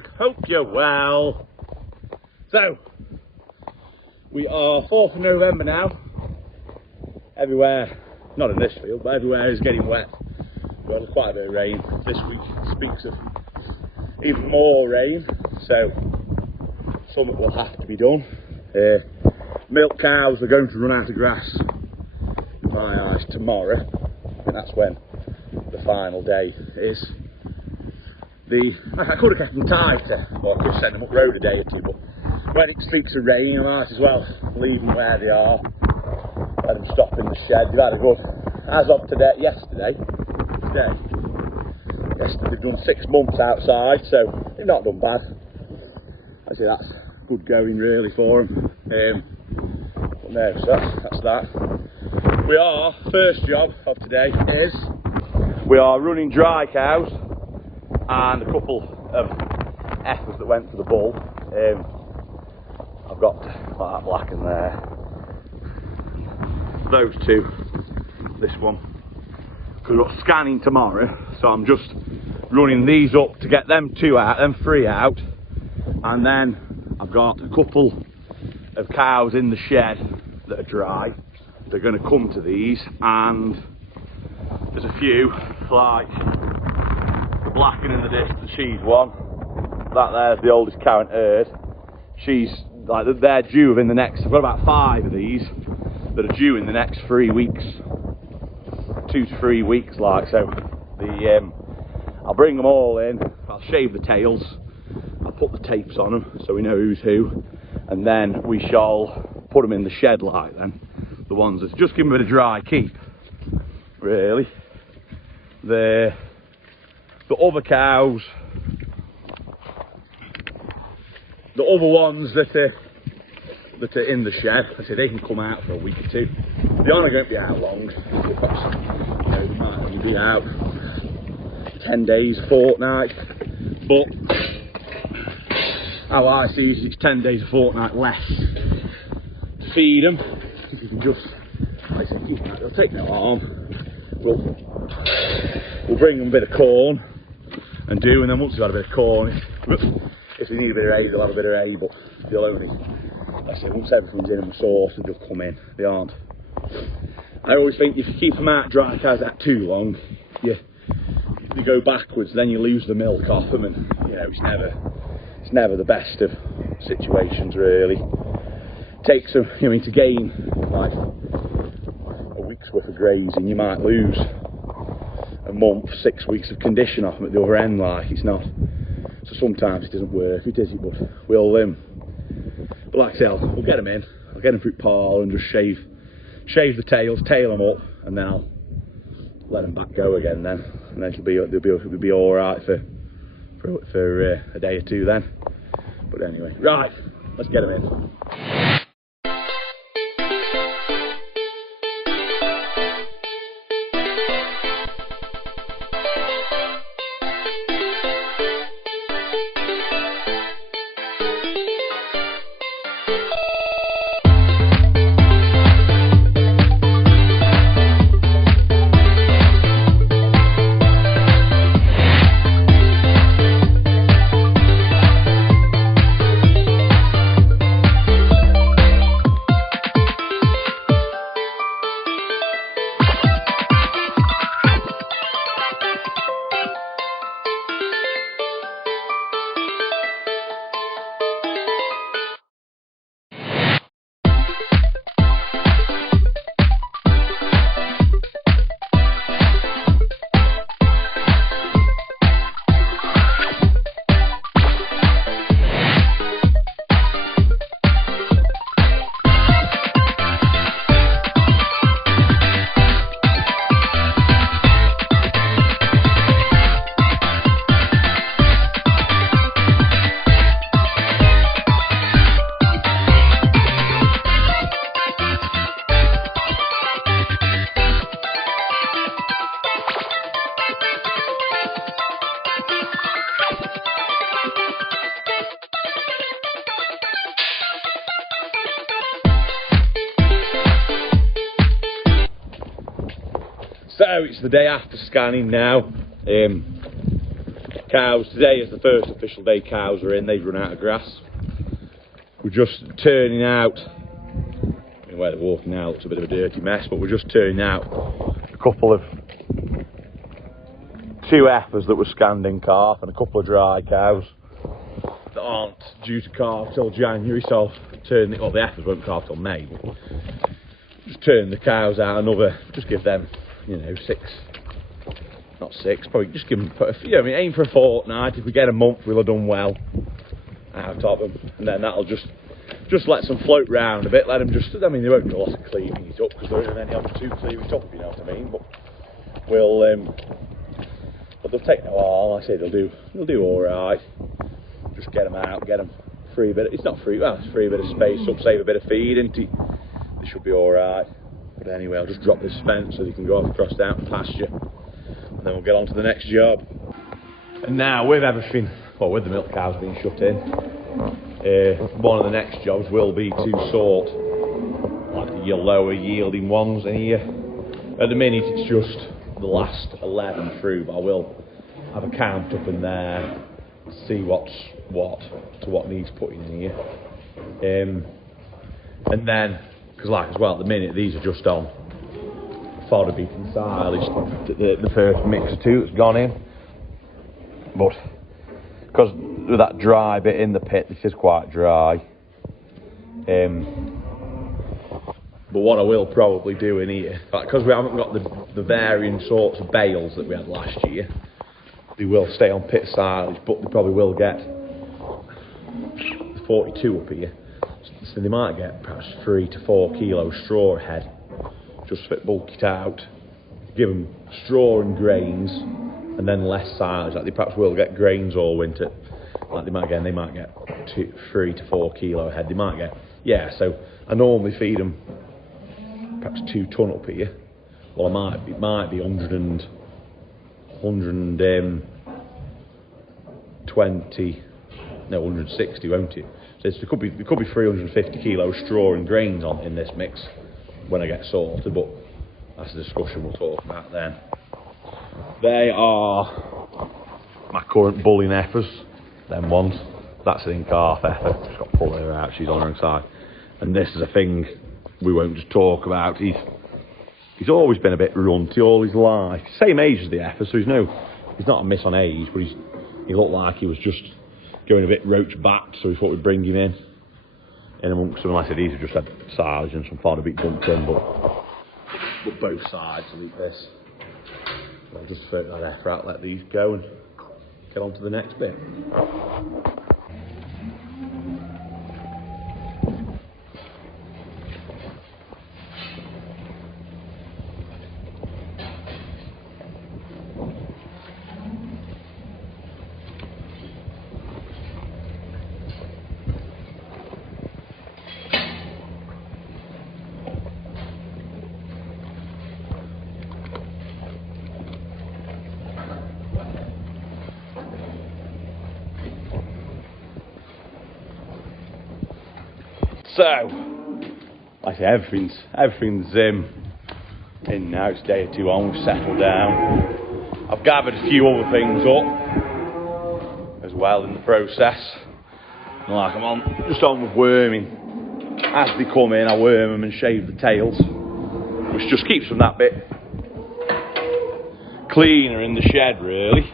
back. Hope you're well. So, we are 4th of November now. Everywhere, not in this field, but everywhere is getting wet. We've had quite a bit of rain this week. Speaks of even more rain, so something will have to be done. Milk cows are going to run out of grass, in my eyes, tomorrow, and that's when the final day is. I could have kept them tighter, or I could send them up road a day or two, but when it speaks of rain, I might as well leave them where they are, let them stop in the shed. They've had a good, as of today, yesterday, they've done 6 months outside, so they've not done bad. I say that's good going really for them. But no, so that's that. First job of today is, we are running dry cows and a couple of heifers that went for the bull. I've got like that black in there, those two, this one, because we've got scanning tomorrow, so I'm just running these up to get them 3 out, and then I've got a couple of cows in the shed that are dry. They're going to come to these, and there's a few, like the black in the distance, she's one, that there's the oldest cow in herd. She's like, they're due within the next, I've got about 5 of these that are due in the next 3 weeks, 2 to 3 weeks, like, so I'll bring them all in, I'll shave the tails, I'll put the tapes on them so we know who's who, and then we shall put them in the shed, like, then the ones that just give them a bit of dry keep, really. The other cows, the other ones that are in the shed, I say they can come out for a week or 2. They aren't going to be out long. They might only be out 10 days, a fortnight. But how I see it, it's 10 days, a fortnight less to feed them. If you can just, like I say, keep them out, they'll take no harm. We'll bring them a bit of corn and then once they've had a bit of corn, if they need a bit of hay, they'll have a bit of hay, but they'll only, I say, once everything's in the sauce, they'll come in. They aren't. I always think if you keep them out dry cows out too long, you go backwards, then you lose the milk off them, and you know it's never the best of situations, really. It takes them, you know, to gain like a week's worth of grazing, you might lose a month, 6 weeks of condition off them at the other end, like, it's not. So sometimes it doesn't work, it isn't, but we'll but like I say, we'll get them in, I'll get them through parlour and just shave the tails, tail them up, and then I'll let them back go again then, and then they'll be all right for a day or 2 then. But anyway, right, let's get them in. So it's the day after scanning now. Cows, today is the first official day cows are in, they've run out of grass. We're just turning out, where they're walking now looks a bit of a dirty mess, but we're just turning out a couple of 2 heifers that were scanned in calf and a couple of dry cows that aren't due to calf till January, so turn it, well, the heifers won't calf till May, but just turn the cows out another, just give them, you know, 6, not 6, probably just give them, you know, I mean, aim for a fortnight. If we get a month, we'll have done well out of them, and then that'll just let them float round a bit, let them just, I mean, they won't do a lot of cleaning it up because there isn't any opportunity to clean it up, you know what I mean, but we'll, but they'll take no harm. Like I say, they'll do alright. Just get them out, get them free bit, it's not free, well, it's free bit of space up, save a bit of feed, isn't it? They should be alright. But anyway, I'll just drop this fence so they can go off across down to pasture, and then we'll get on to the next job. And now, with everything, well, with the milk cows being shut in, one of the next jobs will be to sort like your lower yielding ones in here. At the minute it's just the last 11 through, but I will have a count up in there, see what's what needs putting in here. And then, because like as well, at the minute these are just on fodder beating silage, the first mix of 2 that's gone in. But because with that dry bit in the pit, this is quite dry. But what I will probably do in here, because we haven't got the varying sorts of bales that we had last year, they will stay on pit silage, but they probably will get 42 up here. So they might get perhaps 3 to 4 kilos straw a head, just fit bulk it out, give them straw and grains, and then less silage. Like they perhaps will get grains all winter. Like they might get 3 to 4 kilo a head. They might get, yeah. So I normally feed them perhaps 2 ton up here. Well, it might be 120, no, 160, won't it? So there could be 350 kilos straw and grains on in this mix when I get sorted, but that's a discussion we'll talk about then. They are my current bulling heifers, them ones. That's an in-calf heifer. Just got to pull her out, she's on her own side. And this is a thing we won't just talk about. He's always been a bit runty all his life. Same age as the heifer, so he's not a miss on age, but he looked like he was just going a bit roach backed, so we thought we'd bring him in amongst them. Like I said, these have just had silage and some fodder beat dumped in, but both sides will eat this. I'll just throw that heifer out, let these go, and get on to the next bit. So, like I say, everything's in now. It's day or 2 on. We've settled down. I've gathered a few other things up as well in the process. And like I'm just on with worming. As they come in, I worm them and shave the tails, which just keeps them that bit cleaner in the shed, really.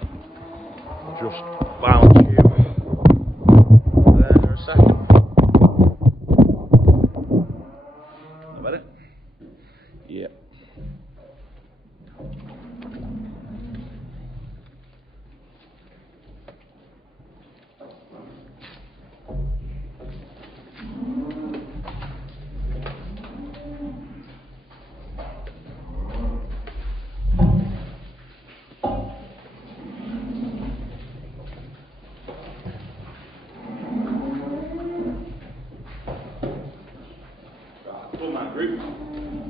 Just balance you there for a second. Yep.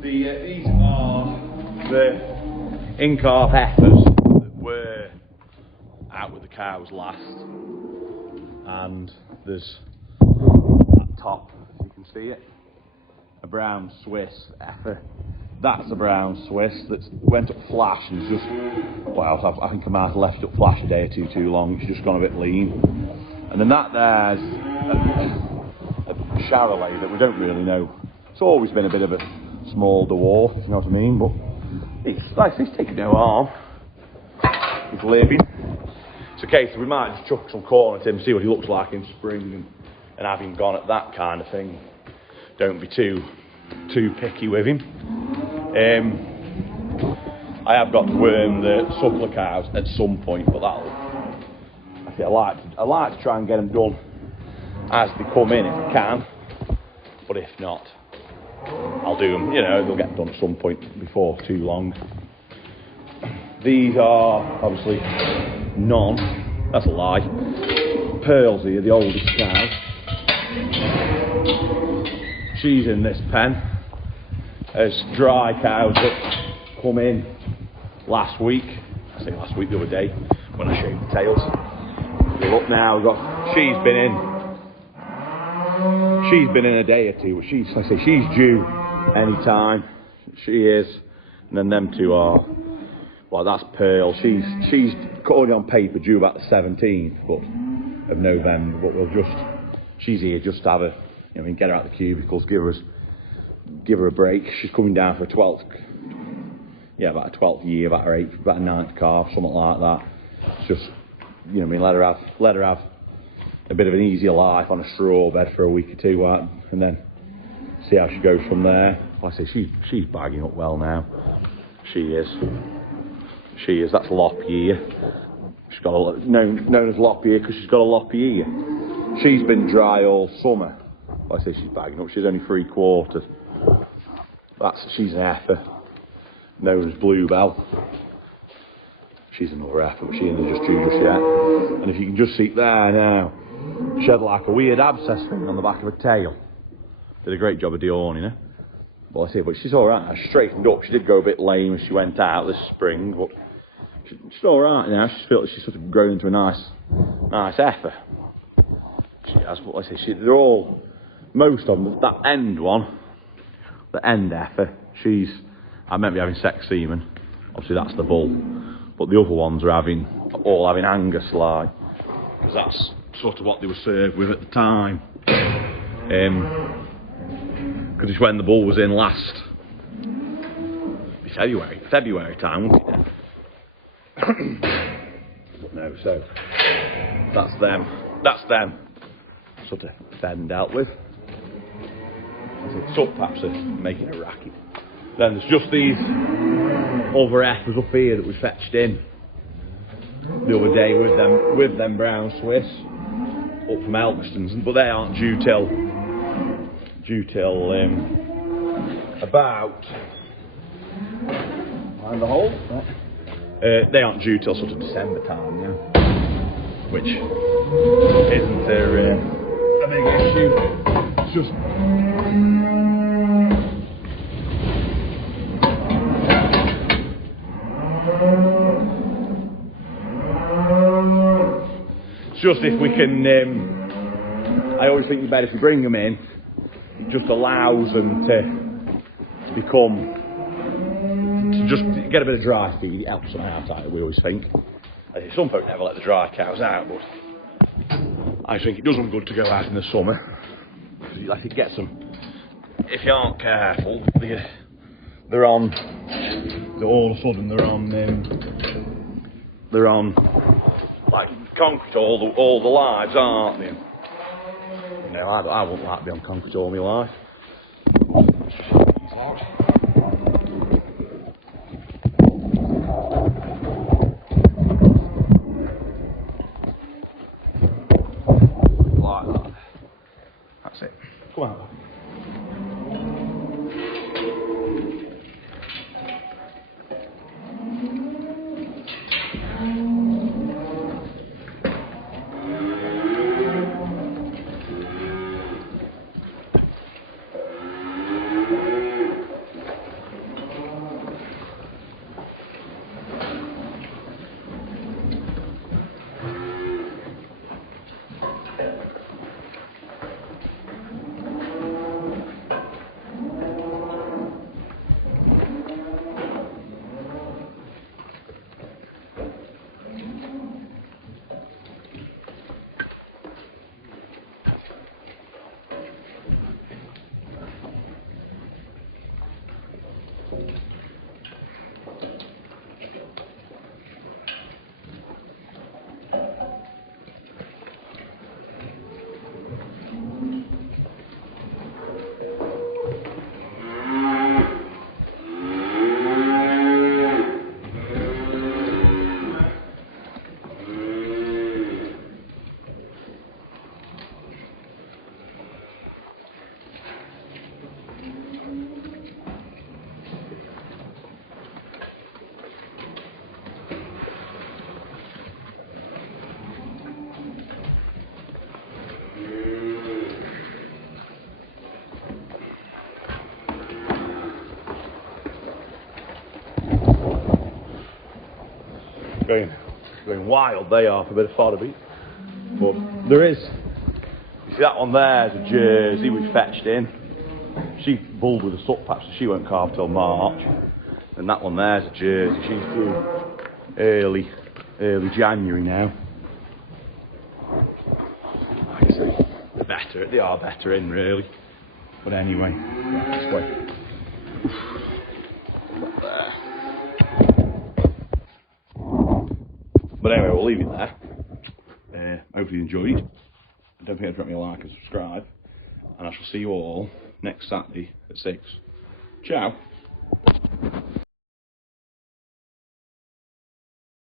These are the in-calf heifers that were out with the cows last, and there's that top, if you can see it, a brown Swiss heifer That's a brown Swiss that went up flash and it's just, well, I think I might have left it up flash a day or two too long. It's just gone a bit lean. And then that there's a Charolais that we don't really know. It's always been a bit of a small dwarf, if you know what I mean, but it's like he's taking no harm. He's living. It's a case that we might just chuck some corn at him, see what he looks like in spring, and have him gone at that kind of thing. Don't be too picky with him. I have got to worm the suckler cows at some point, but I like to try and get them done as they come in if I can. But if not, I'll do them. You know, they'll get done at some point before too long. These are obviously none. That's a lie. Pearl's here, the oldest cow. She's in this pen. There's dry cows that come in last week. I say last week, the other day, when I shaved the tails. Look now, she's been in a day or two, but like I say, she's due any time. She is. And then them two are, well, that's Pearl. She's currently on paper due about the 17th of November, but she's here just to have a, you know, get her out of the cubicles, give her a break. She's coming down for a 12th, about a 12th year, about her 8th, about a 9th calf, something like that. It's just, you know, I mean, let her have a bit of an easier life on a straw bed for a week or two, and then see how she goes from there. Like I say, she's bagging up well now. She is. That's lop year. She's got known as lop year because she's got a lop year. She's been dry all summer. Like I say, she's bagging up. She's only 3/4. She's an heifer, known as Bluebell. She's another heifer, but she ain't just due just yet. And if you can just see there now, she had like a weird abscess thing on the back of her tail. Did a great job of dehorning her. But I say, but she's all right now. She straightened up. She did go a bit lame as she went out this spring, but she's all right now. She's sort of grown into a nice heifer. She has, but like I say, they're all, most of them. That end one, the end heifer, I meant to be having sex semen. Obviously, that's the bull. But the other ones are all having Angus like, because that's sort of what they were served with at the time. Because it's when the bull was in last. February time, wasn't it? But no, so that's them. Sort of then dealt with. Some perhaps are making a racket. Then there's just these other heifers up here that we fetched in the other day with them brown Swiss up from Elkstons, but they aren't due till about behind the hole. They aren't due till sort of December time now, which isn't a big issue. It's just if we can, I always think it's better if we bring them in, it just allows them to just get a bit of dry feed. It helps them out, we always think. Some folk never let the dry cows out, but I think it does them good to go out in the summer. Like it gets them, if you aren't careful, they're on, all of a sudden they're on like concrete all the lives, aren't they? You know, I wouldn't like to be on concrete all my life. Like that. That's it. Come on. going wild, they are, for a bit of fodder beat. But there is, you see that one there is a Jersey we fetched in. She bulled with a suck patch, so she won't calve till March. And that one there's a Jersey, she's due early January now. Like I say, they are better in really. But anyway, this way. But anyway, we'll leave it there. Hopefully you enjoyed. Don't forget to drop me a like and subscribe. And I shall see you all next Saturday at 6. Ciao.